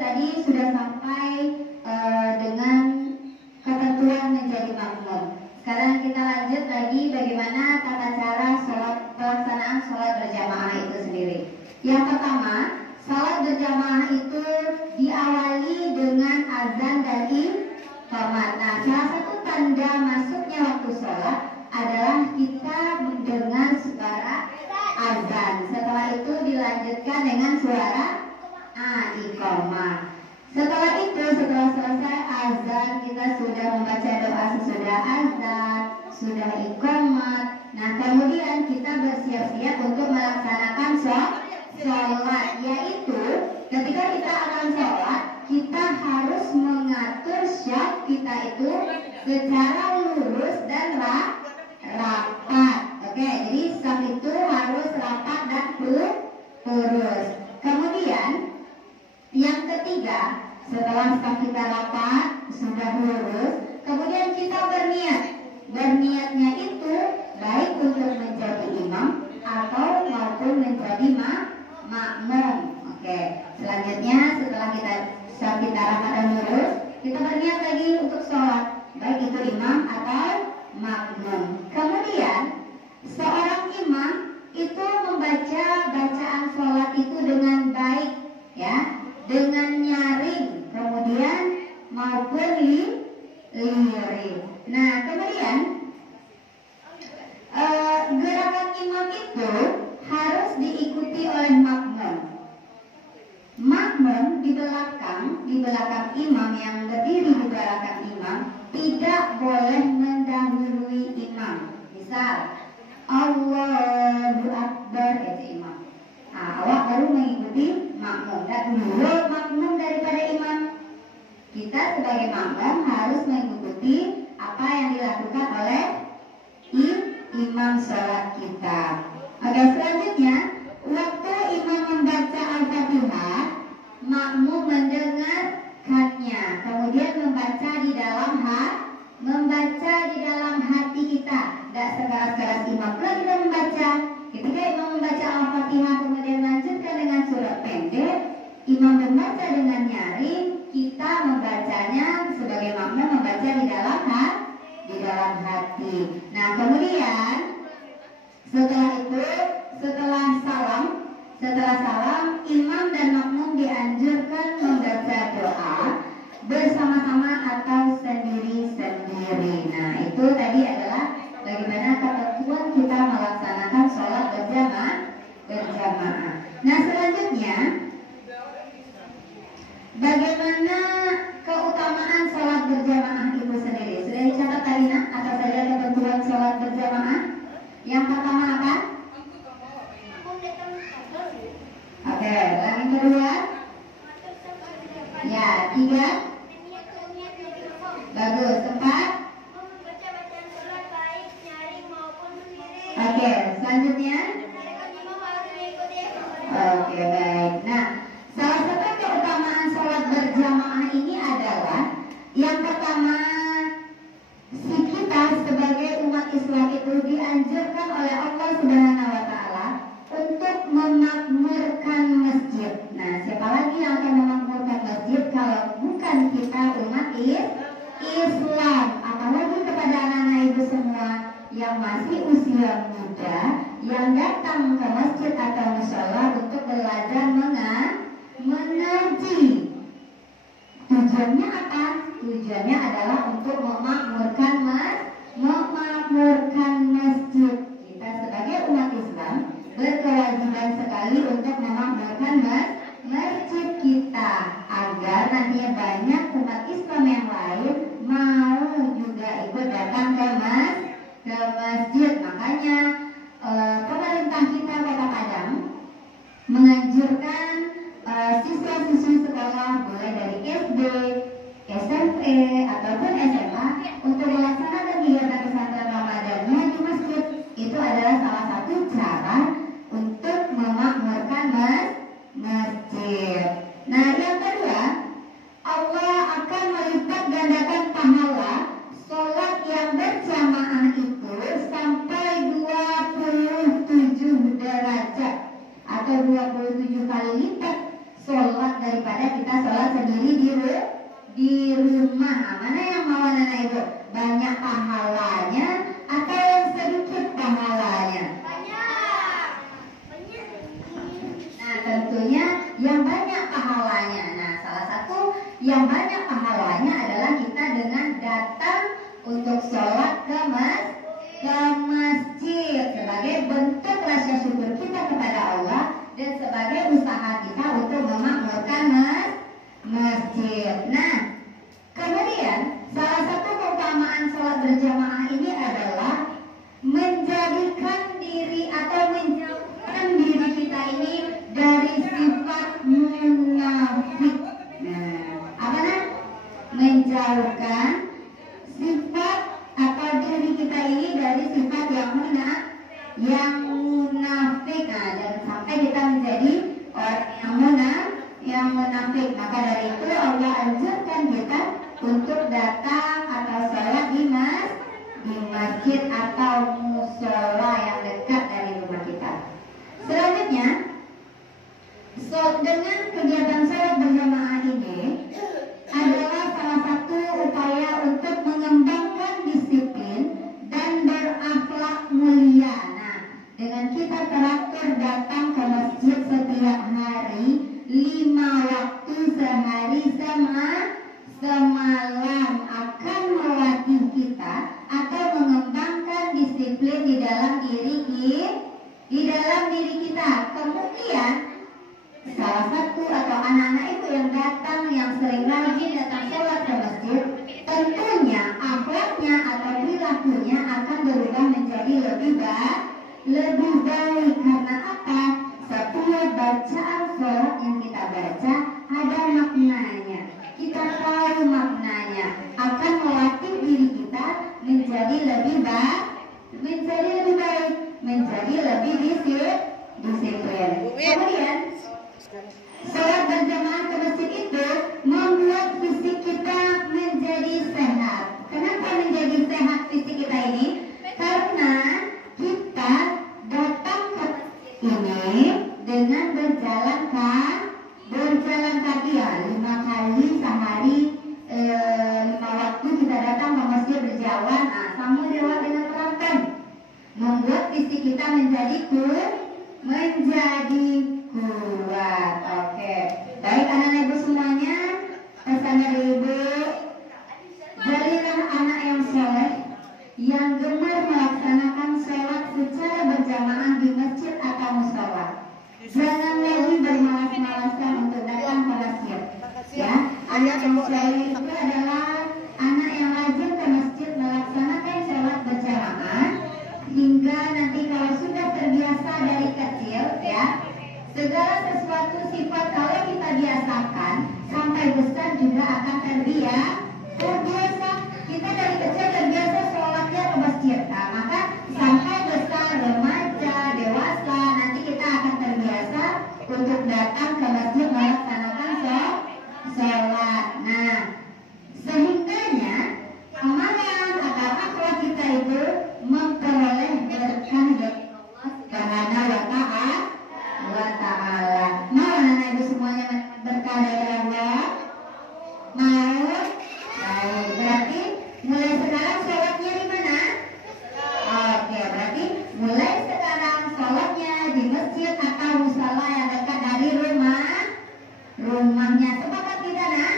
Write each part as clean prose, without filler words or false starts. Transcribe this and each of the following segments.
tadi sudah sampai dengan ketentuan menjadi makmum. Sekarang kita lanjut lagi bagaimana tata cara pelaksanaan sholat berjamaah itu sendiri. Yang pertama, sholat berjamaah itu diawali dengan azan dan iqamah. Nah, salah satu tanda masuknya waktu sholat adalah kita mendengar suara azan. Setelah itu dilanjutkan dengan suara iqamah. Setelah itu, setelah selesai azan, kita sudah membaca doa sesudah azan, sudah iqamah. Nah, kemudian kita bersiap-siap untuk melaksanakan sholat, yaitu ketika kita akan sholat, kita harus mengatur syaf kita itu secara lurus dan rapat. Oke, jadi syaf itu harus rapat dan lurus. Kemudian yang ketiga, setelah syaf kita rapat, sudah lurus, kemudian kita berniat. Berniatnya itu baik untuk menjadi imam atau maupun menjadi makmum. Oke, selanjutnya setelah syaf kita rapat dan lurus, kita berniat lagi untuk sholat, baik itu imam atau makmum. Kemudian seorang imam itu membaca bacaan sholat itu dengan baik, ya, dengan nyaring, kemudian maupun liring. Nah, kemudian gerakan imam itu harus diikuti oleh makmum. Makmum di belakang imam yang berdiri di belakang imam tidak boleh mendahului imam. Misal Allahu Akbar itu imam. Awak baru mengikuti makmum. Dan dulu makmum daripada imam. Kita sebagai makmum harus mengikuti apa yang dilakukan oleh imam sholat kita. Oke, selanjutnya waktu imam membaca Al-Fatihah, makmum mendengarkannya, kemudian membaca di dalam hati kita. Tidak sekeras-keras imam lagi kita membaca. Ketika imam membaca Al-Fatihah kemudian lanjutkan dengan surat pendek, imam membaca dengan nyaring, kita membacanya sebagai makmum membaca di dalam hati. Nah, kemudian setelah salam, imam dan makmum dianjurkan membaca doa bersama-sama atau sendiri-sendiri. Nah, itu tadi adalah bagaimana ketentuan kita melaksanakan sholat berjamaah. Nah, selanjutnya bagaimana keutamaan sholat berjamaah itu sendiri? Sudah dicatat tadi, nak? Apa saja ketentuan sholat berjamaah? Yang pertama apa? Oke, yang kedua? Ya, 3? Bagus. 4? Oke, selanjutnya? Oke, baik. Nah, salah satu keutamaan sholat berjamaah ini adalah yang pertama, kita sebagai umat Islam itu dianjurkan oleh Allah Subhanahu wa Ta'ala untuk memakmurkan masjid. Nah, siapa lagi yang akan memakmurkan masjid kalau bukan kita umat Islam? Apalagi kepada anak-anak ibu semua yang masih usia muda yang datang ke masjid atau mushola untuk belajar mengaji. Tujuannya apa? Tujuannya adalah untuk memakmurkan masjid. Kita sebagai umat Islam berkewajiban sekali untuk memakmurkan masjid kita agar nantinya banyak umat Islam yang lain mau juga ikut datang ke masjid. Makanya pemerintah kita Kota Padang menganjurkan siswa-siswi sekolah mulai dari SD, SMP ataupun SMA untuk melaksanakan kegiatan pesantren Ramadannya di masjid. Itu adalah salah satu cara untuk memakmurkan masjid. Nah, yang kedua, Allah akan melipat gandakan pahala sholat yang berjamaah itu sampai 27 derajat atau 27 kali lipat sholat daripada kita sholat di rumah. Nah, mana yang mau anak ibu? Banyak pahalanya atau yang sedikit pahalanya? Nah, tentunya yang banyak pahalanya. Nah, salah satu yang banyak pahalanya adalah kita dengan datang untuk sholat ke masjid sebagai bentuk rasa syukur kita kepada Allah dan sebagai usaha kita untuk memakmurkan masjid. Nah, kemudian salah satu keutamaan sholat berjamaah ini adalah menjadikan diri atau menjauhkan diri kita ini dari sifat munafik. Nah, apa nah? Menjauhkan sifat atau diri kita ini dari sifat yang munafik. Nah, jangan sampai kita menjadi orang yang munafik. Maka dari itu Allah anjurkan kita untuk datang atau sholat di masjid atau musola yang dekat dari rumah kita. Selanjutnya, dengan kegiatan sholat berjamaah ini adalah salah satu upaya untuk mengembangkan disiplin dan berakhlak mulia. Nah, dengan kita teratur datang ke masjid setiap hari 5 waktu sehari semalam akan melatih kita atau mengembangkan disiplin di dalam diri kita. Kemudian salah satu atau anak-anak itu yang datang, yang sering rajin datang sholat ke masjid, tentunya akhlaknya atau perilakunya akan berubah menjadi lebih baik. Karena apa? Setiap bacaan sholat yang kita baca ada maknanya. Kita tahu maknanya, akan melatih diri kita menjadi lebih baik, menjadi lebih disiplin. Kemudian sholat berjamaah ke masjid itu membuat fisik kita menjadi sehat. Kenapa menjadi sehat fisik kita ini? Karena kita datang ke ini dengan berjalan kaki ya, 5 kali sehari, 5 waktu kita datang ke masjid berjalan. Nah, sama lewat dengan terapan membuat fisik kita menjadi kuat. Oke. Baik anak-anak ibu semuanya, pesan dari ibu, jadilah anak yang soleh yang gemar melaksanakan sholat secara berjamaah di masjid atau musola. Jangan lagi bermalas-malasan untuk datang ke masjid. Ya, anak yang soleh itu adalah anak yang rajin ke masjid melaksanakan sholat berjamaah hingga nanti kalau sudah terbiasa dari kecil, ya, segala sesuatu sifat kalau kita biasakan sampai besar juga akan terbiasa. Kita dari kecil terbiasa sholatnya ke masjid, nah, maka sampai besar, remaja, dewasa, nanti kita akan terbiasa untuk datang ke masjid melaksanakan sholat. Nah, sehingganya amalan atau akhlak kita itu memperoleh berkah dari Allah Subhanahu wa ta'ala. Mau anak ibu semuanya berkah dari Allah? Mau? Baik, berarti mulai sekarang sholatnya di mana? Oke, berarti mulai sekarang sholatnya di masjid atau musola yang dekat dari rumahnya. Sepakat kita, nah?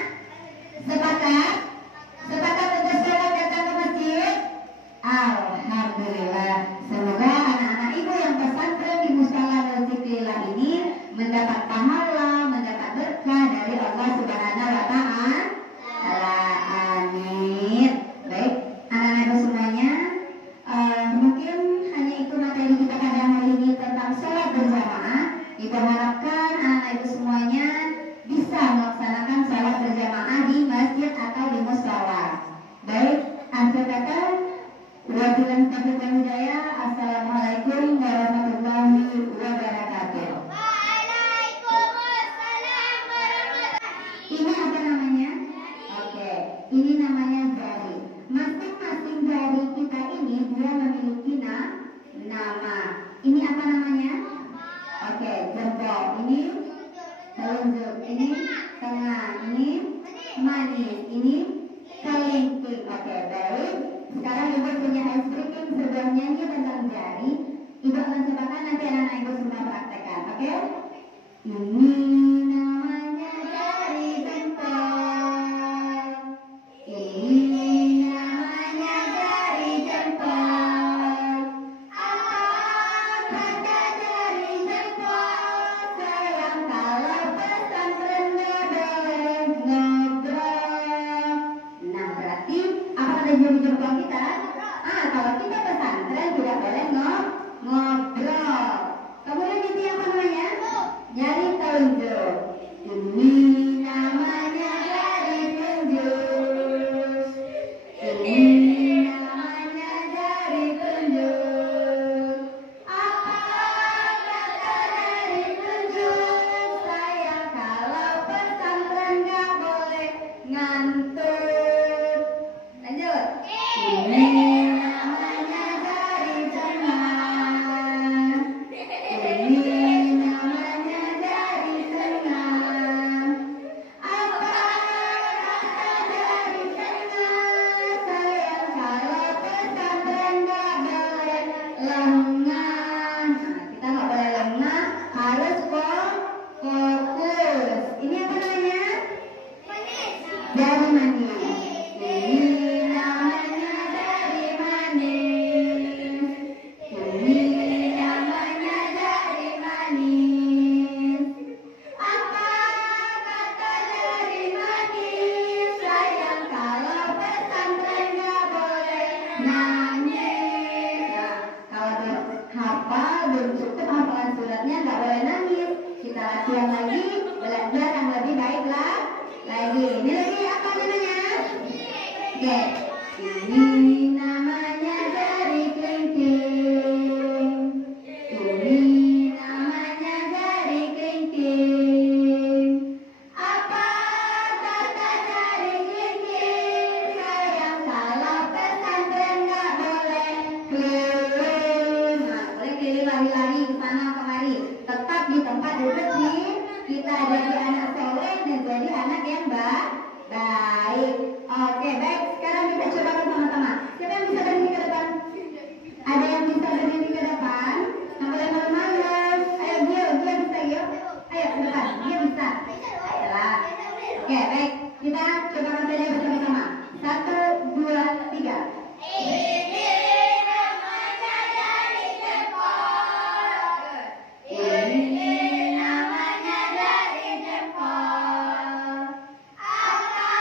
Oke? Ini namanya jari jempol. Ini namanya jari jempol. Apa kata jari jempol? Sayang kalau pesantrennya boleh ngobrol. Nah, berarti apa kata jari jempol kita? Kalau kita pesantren tidak boleh ngobrol. Kemudian itu apa namanya? Jari telunjuk. Ini namanya jari telunjuk. Ini namanya jari telunjuk. Apa kata jari telunjuk? Sayang kalau pesantren gak boleh ngantuk. Lanjut. Ini namanya jari tengah. Ini namanya jari tengah. Apa kata jari tengah? Sayang kalau pesantren gak boleh lengah. Kita gak boleh lengah, harus fokus. Ini apa namanya? Jari manis. Ini namanya jari manis. Ini namanya jari manis. Apa kata jari manis? Sayang kalau pesantren gak boleh nangis. Nah, kalau belum hafal, belum cukup hafalan suratnya, gak boleh nangis. Kita latihan lagi, belajar yang lebih baik lah. Lagi, ini lagi apa namanya? Oke, ini namanya jari kelingking. Ini namanya jari kelingking. Apa kata jari kelingking? Sayang kalau pesantren gak boleh keliling. Nah, boleh keliling lari-lari ke sana kemari. Tetap di tempat duduk nih. Kita jadi anak soleh dan jadi anak yang baik. Oke, baik. Sekarang kita coba bersama-sama. Siapa yang bisa berdiri ke depan? Ada yang bisa berdiri ke depan? Nggak boleh malu-malu. Ayo, dia bisa, yuk. Ayo ke depan, dia bisa. Ayolah. Oke, baik. Kita coba saja bersama-sama. 1, 2, 3. Ini namanya jari jempol. Ini namanya jari jempol. Apa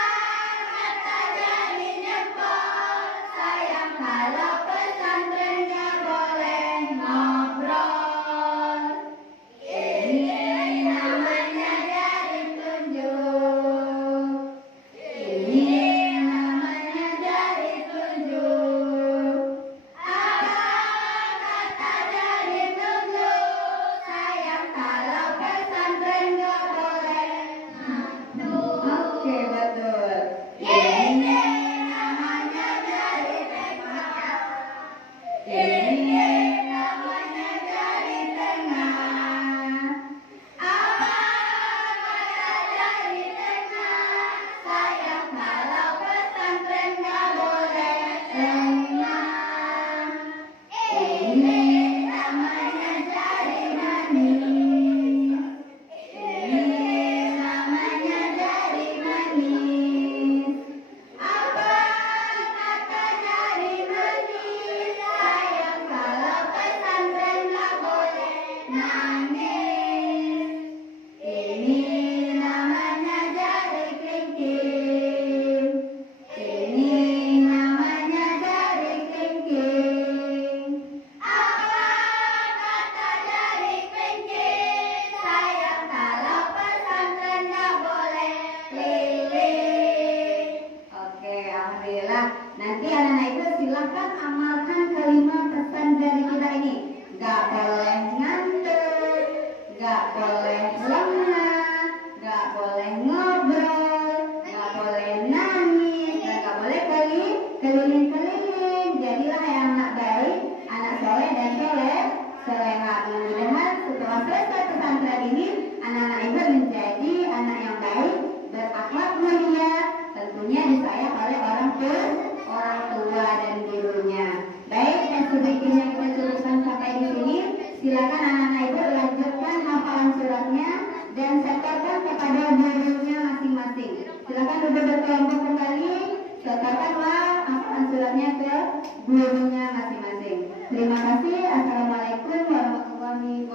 kata jari jempol? Sayang kalau pesantren gak boleh ngobrol. Ini namanya jari telunjuk. Ini namanya jari telunjuk. Apa kata jari telunjuk? Sayang kalau pesantren gak boleh ngantuk. Oke, betul. Ini namanya jari tengah. Ini namanya jari tengah. Apa kata jari tengah? Sayang kalau pesantren gak boleh lengah. Ini namanya jari manis. Ini namanya jari manis. Apa kata jari manis? Sayang kalau pesantren gak boleh nangis. Ini namanya jari kelingking. Ini namanya jari kelingking. Apa kata jari kelingking? Sayang kalau pesantren gak boleh keliling. Oke, alhamdulillah. Nanti anak-anak itu silahkan amalkan kalimat pesan dari kita ini. Gak boleh ngantuk, gak boleh lengah, gak boleh ngobrol, gak boleh nangis, dan gak boleh keliling-keliling. Jadilah yang anak baik, anak soleh dan soleha. Mudah-mudahan setelah selesai pesantren ini, anak-anak itu menjadi anak yang baik, berakhlak mulia, tentunya disayang oleh orang tua dan gurunya. Baik, dan sebaiknya kita cukupkan sampai di sini. Silakan anak-anak ibu lanjutkan hafalan suratnya dan setorkan kepada gurunya masing-masing. Silakan duduk berkelompok kembali, setorkanlah hafalan suratnya ke gurunya masing-masing. Terima kasih. Assalamualaikum warahmatullahi wabarakatuh.